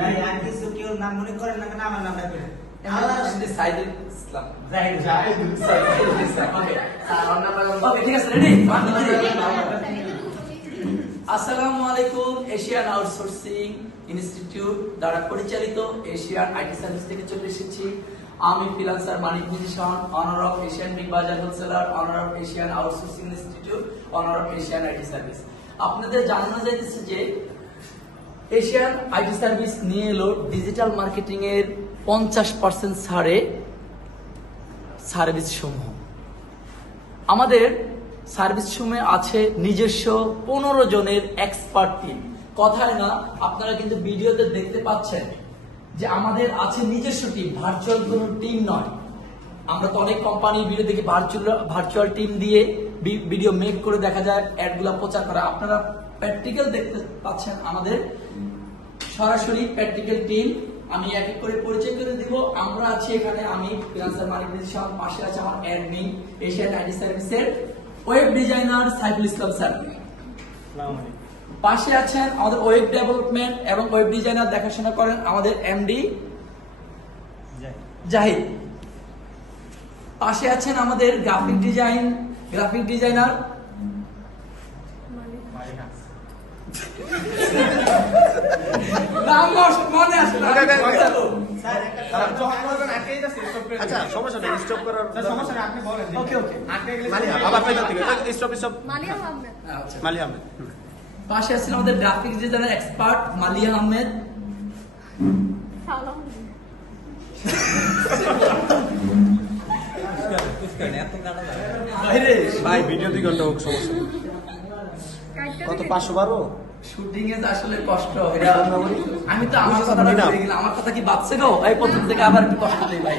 ভাই আর কিছু কেউ নাম মনে করেন না, কেন আমার নাম রাখবেন? সাইদুল ইসলাম। ওকে ঠিক আছে, রেডি? আসসালামু আলাইকুম। এশিয়ান আউটসোর্সিং ইনস্টিটিউট দ্বারা পরিচালিত এশিয়ান আইটি সার্ভিস থেকে চলে এসেছি। আমি freelancer Manik mission, honour of Asian big bazaar wholesaler, honour of Asian outsourcing institute, honour of Asian IT service. আপনাদের জানানো যাইতেছে যে এশিয়ান আইটি সার্ভিস নিয়ে এলো ডিজিটাল মার্কেটিং এর 50% ছাড়ে সার্ভিস সমূহ। আমাদের সার্ভিস সমূহে আছে নিজস্ব 15 জনের এক্সপার্ট টিম। কথায় না, আপনারা কিন্তু ভিডিওতে দেখতে পাচ্ছেন যে আমাদের আছে নিজস্ব টিম, ভার্চুয়াল কোনো টিম নয়। আমরা তো অনেক কোম্পানির ভিডিও দেখি ভার্চুয়াল টিম দিয়ে ভিডিও মেক করে দেখা যায় অ্যাডগুলা প্রচার করা। আপনারা প্র্যাকটিক্যাল দেখতে পাচ্ছেন আমাদের সরাসরি প্র্যাকটিক্যাল টিম। আমি এক এক করে পরিচয় করে দিব। আমরা আছি এখানে, আমি ফ্রিল্যান্সার মানিক মিশন, পাশে আছে আমার অ্যাডমিন এশিয়ান আইটি সার্ভিসের web designer Saiful Islam sir, পাশে আছেন আমাদের ওয়েব ডেভেলপমেন্ট এবং ওয়েব ডিজাইনার দেখাশোনা করেন আমাদের এমডি জাহিদ, পাশে আছেন আমাদের গ্রাফিক ডিজাইনার নাম মনে আসে না। আচ্ছা সমস্যা নেই, স্টপ করার সমস্যা নেই, আপনি বলেন। ওকে ওকে মালিয়া আহমেদ। পাশে আছেন আমাদের graphic designer expert Maliya Ahmed, ভাই ভিডিও 2 ঘন্টা হোক, সমস্যা নেই। কত 512? শুটিং এ আসলে কষ্ট। আমি তো আমার কথা, আমার কথা কি বাচ্চা গো ভাই, প্রথম থেকে আবার একটু কষ্ট দেই ভাই।